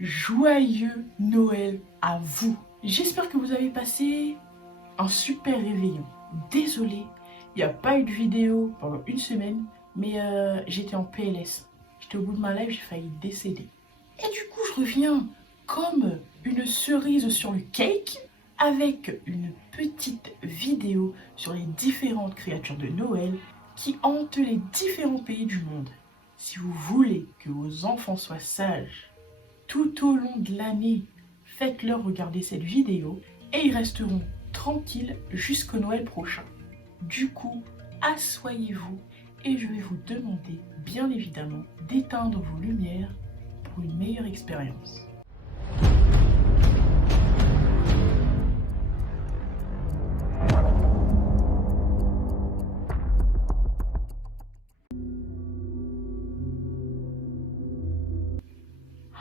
Joyeux Noël à vous. J'espère que vous avez passé un super réveillon. Désolée, il n'y a pas eu de vidéo pendant une semaine, mais j'étais en PLS. J'étais au bout de ma life, j'ai failli décéder. Et du coup, je reviens comme une cerise sur le cake avec une petite vidéo sur les différentes créatures de Noël qui hantent les différents pays du monde. Si vous voulez que vos enfants soient sages tout au long de l'année, faites-leur regarder cette vidéo et ils resteront tranquilles jusqu'au Noël prochain. Du coup, asseyez-vous et je vais vous demander, bien évidemment, d'éteindre vos lumières pour une meilleure expérience.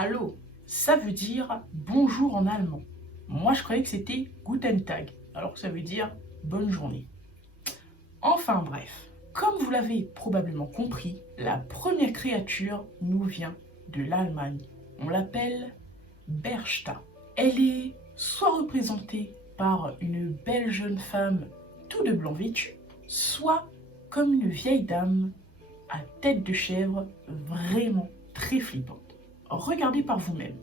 Hallo, ça veut dire bonjour en allemand. Moi, je croyais que c'était Guten Tag, alors que ça veut dire bonne journée. Enfin bref, comme vous l'avez probablement compris, la première créature nous vient de l'Allemagne. On l'appelle Berchta. Elle est soit représentée par une belle jeune femme tout de blanc vêtue, soit comme une vieille dame à tête de chèvre vraiment très flippante. Regardez par vous-même.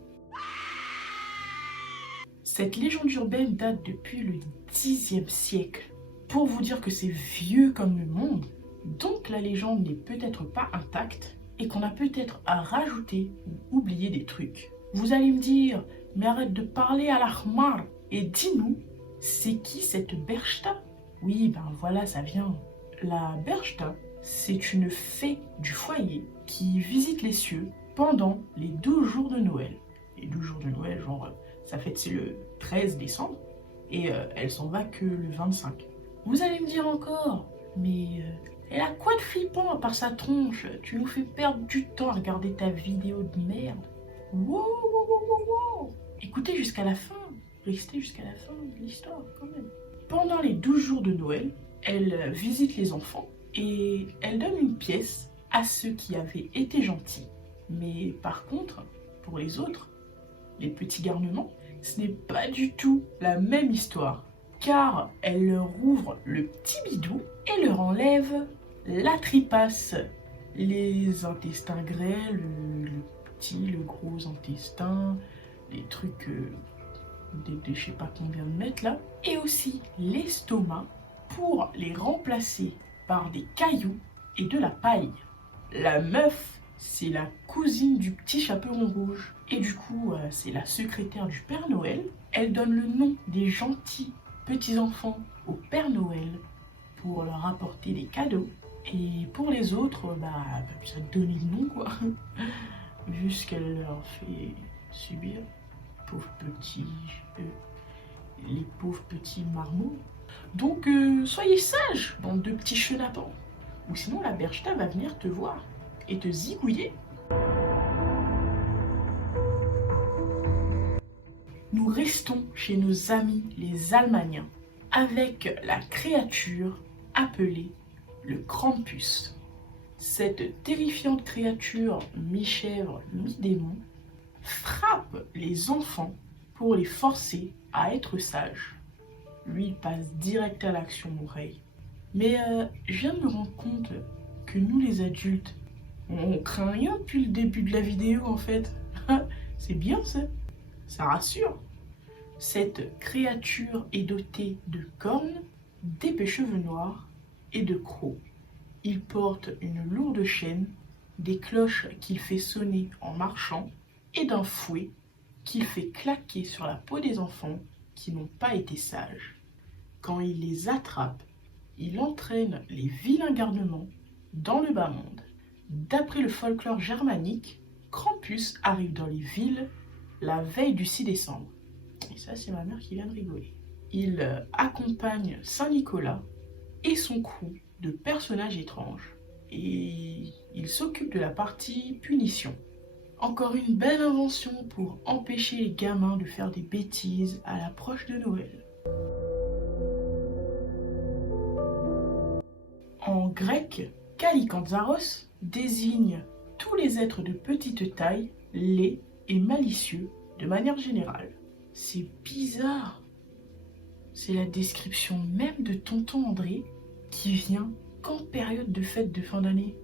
Cette légende urbaine date depuis le Xe siècle. Pour vous dire que c'est vieux comme le monde, donc la légende n'est peut-être pas intacte et qu'on a peut-être à rajouter ou oublier des trucs. Vous allez me dire, mais arrête de parler à la khmar et dis-nous, c'est qui cette Berchta? Oui, ben voilà, ça vient. La Berchta, c'est une fée du foyer qui visite les cieux pendant les 12 jours de Noël. Les 12 jours de Noël, genre, sa fête c'est le 13 décembre et elle s'en va que le 25. Vous allez me dire encore, mais elle a quoi de flippant à part sa tronche? Tu nous fais perdre du temps à regarder ta vidéo de merde. Wow, wow, wow, wow, wow. Écoutez jusqu'à la fin, restez jusqu'à la fin de l'histoire quand même. Pendant les 12 jours de Noël, elle visite les enfants et elle donne une pièce à ceux qui avaient été gentils. Mais par contre, pour les autres, les petits garnements, ce n'est pas du tout la même histoire. Car elle leur ouvre le petit bidou et leur enlève la tripasse. Les intestins grêles, le petit, le gros intestin, les trucs de je sais pas combien de mètres là. Et aussi l'estomac pour les remplacer par des cailloux et de la paille. La meuf, c'est la cousine du petit chaperon rouge. Et du coup, c'est la secrétaire du Père Noël. Elle donne le nom des gentils petits-enfants au Père Noël pour leur apporter des cadeaux. Et pour les autres, bah, ça donne le nom, quoi. Vu ce qu'elle leur fait subir. Pauvres petits, les pauvres petits marmots. Donc, soyez sages, bande de petits chenapans. Ou sinon, la Berchta va venir te voir et te zigouiller. Nous restons chez nos amis les Allemanniens avec la créature appelée le Krampus. Cette terrifiante créature mi-chèvre, mi-démon frappe les enfants pour les forcer à être sages. Lui, il passe direct à l'action, l'oreille. Mais je viens de me rendre compte que nous les adultes, on craint rien depuis le début de la vidéo en fait. C'est bien ça rassure. Cette créature est dotée de cornes, d'épais cheveux noirs et de crocs. Il porte une lourde chaîne, des cloches qu'il fait sonner en marchant et d'un fouet qu'il fait claquer sur la peau des enfants qui n'ont pas été sages. Quand il les attrape, il entraîne les vilains garnements dans le bas monde. D'après le folklore germanique, Krampus arrive dans les villes la veille du 6 décembre. Et ça, c'est ma mère qui vient de rigoler. Il accompagne Saint-Nicolas et son crew de personnages étranges. Et il s'occupe de la partie punition. Encore une belle invention pour empêcher les gamins de faire des bêtises à l'approche de Noël. En grec, Kalikantzaros désigne tous les êtres de petite taille, laids, et malicieux de manière générale. C'est bizarre. C'est la description même de tonton André qui vient qu'en période de fête de fin d'année.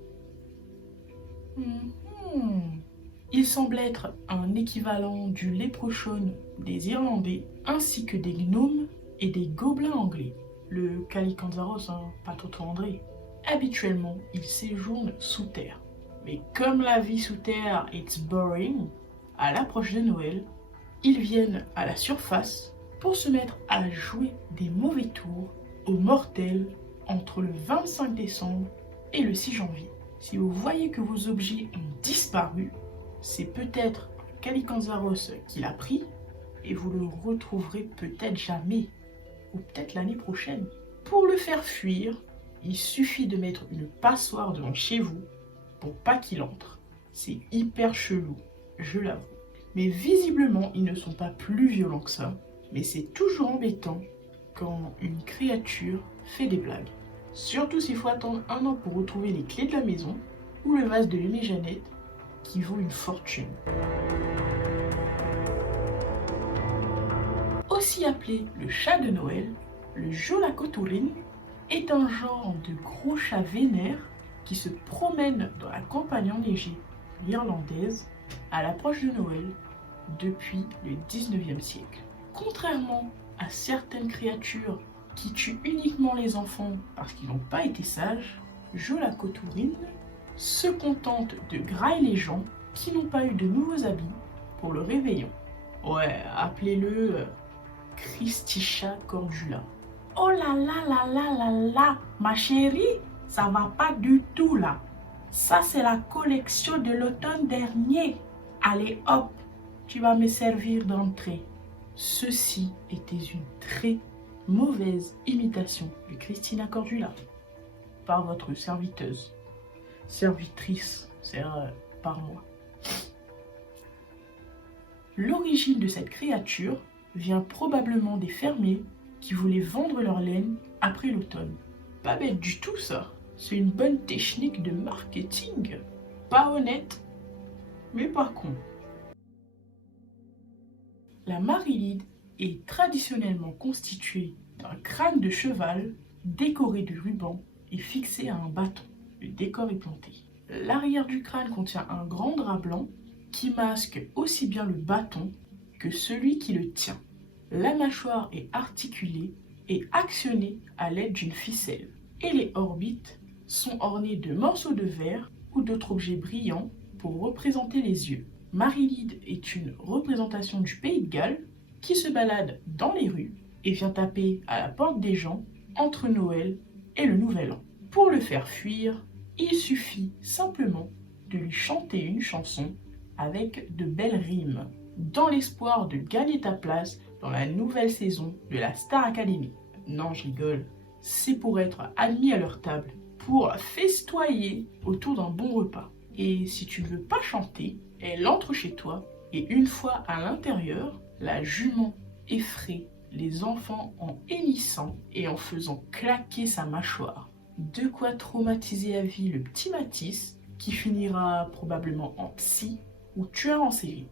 Il semble être un équivalent du léprechaune des Irlandais, ainsi que des gnomes et des gobelins anglais. Le Calicanzaros, pas tonton André. Habituellement, il séjourne sous terre. Mais comme la vie sous terre est boring, à l'approche de Noël, ils viennent à la surface pour se mettre à jouer des mauvais tours aux mortels entre le 25 décembre et le 6 janvier. Si vous voyez que vos objets ont disparu, c'est peut-être Calicanzaros qui l'a pris et vous le retrouverez peut-être jamais ou peut-être l'année prochaine. Pour le faire fuir, il suffit de mettre une passoire devant chez vous pour pas qu'il entre. C'est hyper chelou, je l'avoue. Mais visiblement, ils ne sont pas plus violents que ça. Mais c'est toujours embêtant quand une créature fait des blagues. Surtout s'il faut attendre 1 an pour retrouver les clés de la maison ou le vase de Mémé Jeannette qui vaut une fortune. Aussi appelé le chat de Noël, le Jolakoturin est un genre de gros chat vénère qui se promène dans la campagne enneigée irlandaise à l'approche de Noël depuis le 19e siècle. Contrairement à certaines créatures qui tuent uniquement les enfants parce qu'ils n'ont pas été sages, Jolakoturin se contente de grailler les gens qui n'ont pas eu de nouveaux habits pour le réveillon. Ouais, appelez-le Christicha Cordula. Oh là là là là là là, ma chérie, ça va pas du tout là. Ça c'est la collection de l'automne dernier. Allez hop, tu vas me servir d'entrée. Ceci était une très mauvaise imitation de Christina Cordula par votre servitrice, c'est par moi. L'origine de cette créature vient probablement des fermiers qui voulaient vendre leur laine après l'automne. Pas bête du tout ça, c'est une bonne technique de marketing. Pas honnête, mais pas con. La Marilide est traditionnellement constituée d'un crâne de cheval décoré de rubans et fixé à un bâton. Le décor est planté. L'arrière du crâne contient un grand drap blanc qui masque aussi bien le bâton que celui qui le tient. La mâchoire est articulée et actionnée à l'aide d'une ficelle. Et les orbites sont ornées de morceaux de verre ou d'autres objets brillants pour représenter les yeux. Marilide est une représentation du Pays de Galles qui se balade dans les rues et vient taper à la porte des gens entre Noël et le Nouvel An. Pour le faire fuir, il suffit simplement de lui chanter une chanson avec de belles rimes, dans l'espoir de gagner ta place dans la nouvelle saison de la Star Academy. Non, je rigole, c'est pour être admis à leur table, pour festoyer autour d'un bon repas. Et si tu ne veux pas chanter, elle entre chez toi et une fois à l'intérieur, la jument effraie les enfants en hennissant et en faisant claquer sa mâchoire. De quoi traumatiser à vie le petit Matisse qui finira probablement en psy ou tueur en série.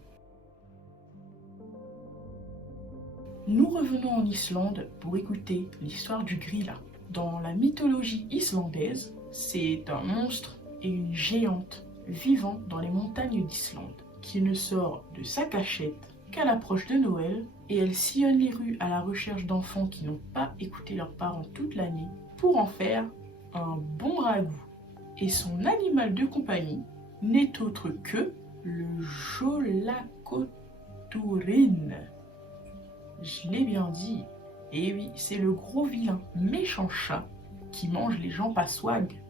Nous revenons en Islande pour écouter l'histoire du Grýla. Dans la mythologie islandaise, c'est un monstre et une géante vivant dans les montagnes d'Islande qui ne sort de sa cachette qu'à l'approche de Noël et elle sillonne les rues à la recherche d'enfants qui n'ont pas écouté leurs parents toute l'année pour en faire un bon ragoût. Et son animal de compagnie n'est autre que le Jolakoturin. Je l'ai bien dit. Et oui, c'est le gros vilain méchant chat qui mange les gens pas swag.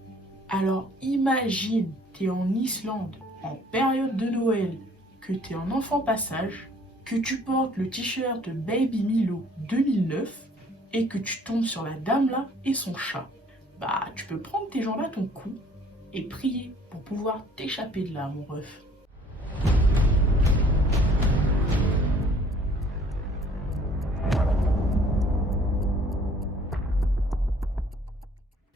Alors imagine, t'es en Islande, en période de Noël, que t'es un enfant passage, que tu portes le t-shirt Baby Milo 2009 et que tu tombes sur la dame là et son chat. Bah, tu peux prendre tes jambes à ton cou et prier pour pouvoir t'échapper de là, mon ref.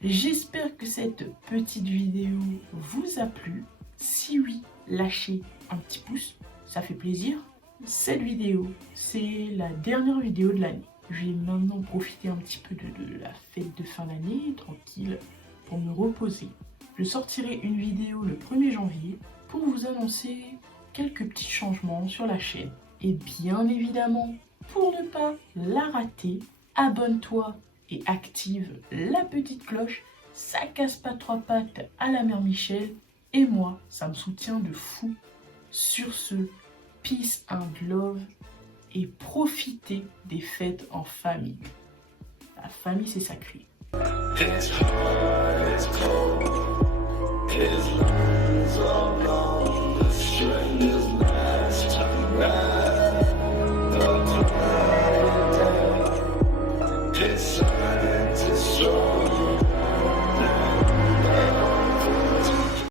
J'espère que cette petite vidéo vous a plu. Si oui, lâchez un petit pouce. ça fait plaisir. Cette vidéo, c'est la dernière vidéo de l'année. Je vais maintenant profiter un petit peu de la fête de fin d'année, tranquille, pour me reposer. Je sortirai une vidéo le 1er janvier pour vous annoncer quelques petits changements sur la chaîne. Et bien évidemment, pour ne pas la rater, abonne-toi et active la petite cloche. Ça casse pas trois pattes à la mère Michel. Et moi, ça me soutient de fou. Sur ce, peace and love et profitez des fêtes en famille. La famille, c'est sacré. It's hard, it's cold, it's long.